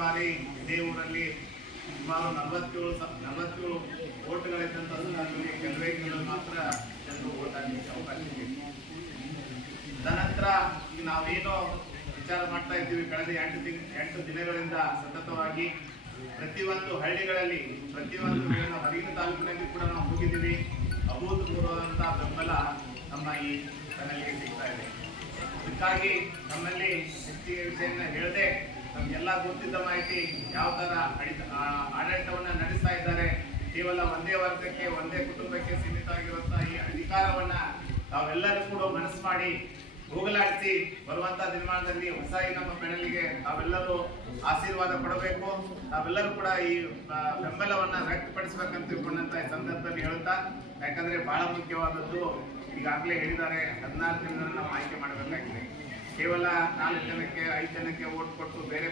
ಬಾರಿ ಇದೇ ಊರಲ್ಲಿ ಸುಮಾರು 47 ಓಟ್ಗಳಿದ್ದಂಥ ಸಂದರ್ಭದಲ್ಲಿ ಕೆಲವೇ ಮಾತ್ರ ಜನರು ಓಟ್ ಹಾಕಲಿಕ್ಕೆ ಅವಕಾಶ ಇದೆ. ತದನಂತರ ಈಗ ನಾವೇನೋ ವಿಚಾರ ಮಾಡ್ತಾ ಇದ್ದೀವಿ, ಕಳೆದ 8 ದಿನಗಳಿಂದ ಸತತವಾಗಿ ಪ್ರತಿಯೊಂದು ಹಳ್ಳಿಗಳಲ್ಲಿ, ಪ್ರತಿಯೊಂದು ಹೊರಗಿನ ತಾಲೂಕಿನಲ್ಲಿ ಕೂಡ ನಾವು ಹೋಗಿದ್ದೀವಿ. ಅಭೂತಪೂರ್ವವಾದಂತಹ ಬೆಂಬಲ ನಮ್ಮ ಈ ಚಾನಲ್ಗೆ ಸಿಗ್ತಾ ಇದೆ. ಅದಕ್ಕಾಗಿ ನಮ್ಮಲ್ಲಿ ಹೆಚ್ಚಿನ ವಿಷಯನ ಹೇಳದೆ ನಮಗೆಲ್ಲ ಗೊತ್ತಿದ್ದ ಮಾಹಿತಿ ಯಾವ ತರ ಆಡಳಿತವನ್ನ ನಡೆಸ್ತಾ ಇದ್ದಾರೆ, ಕೇವಲ ಒಂದೇ ವರ್ಗಕ್ಕೆ, ಒಂದೇ ಕುಟುಂಬಕ್ಕೆ ಸೀಮಿತ ಆಗಿರುವಂತಹ ಈ ಅಧಿಕಾರವನ್ನ ತಾವೆಲ್ಲರೂ ಕೂಡ ಮನಸ್ಸು ಮಾಡಿ ಹೋಗಲಾಡಿಸಿ ಬರುವಂತಹ ದಿನಮಾನದಲ್ಲಿ ಹೊಸ ಈ ನಮ್ಮ ಪೆಣಲಿಗೆ ತಾವೆಲ್ಲರೂ ಆಶೀರ್ವಾದ ಕೊಡಬೇಕು, ತಾವೆಲ್ಲರೂ ಕೂಡ ಈ ಬೆಂಬಲವನ್ನ ವ್ಯಕ್ತಪಡಿಸಬೇಕಂತ ತಿಳ್ಕೊಂಡಂತ ಈ ಸಂದರ್ಭದಲ್ಲಿ ಹೇಳುತ್ತಾ, ಯಾಕಂದ್ರೆ ಬಹಳ ಮುಖ್ಯವಾದದ್ದು ಈಗಾಗಲೇ ಹೇಳಿದ್ದಾರೆ, 14 ಜನರನ್ನು ನಾವು ಆಯ್ಕೆ ಮಾಡಬೇಕಾಗಿದೆ. ಕೇವಲ 4 ಜನಕ್ಕೆ 5 ಜನಕ್ಕೆ ಓಟ್ ಕೊಟ್ಟು ಬೇರೆ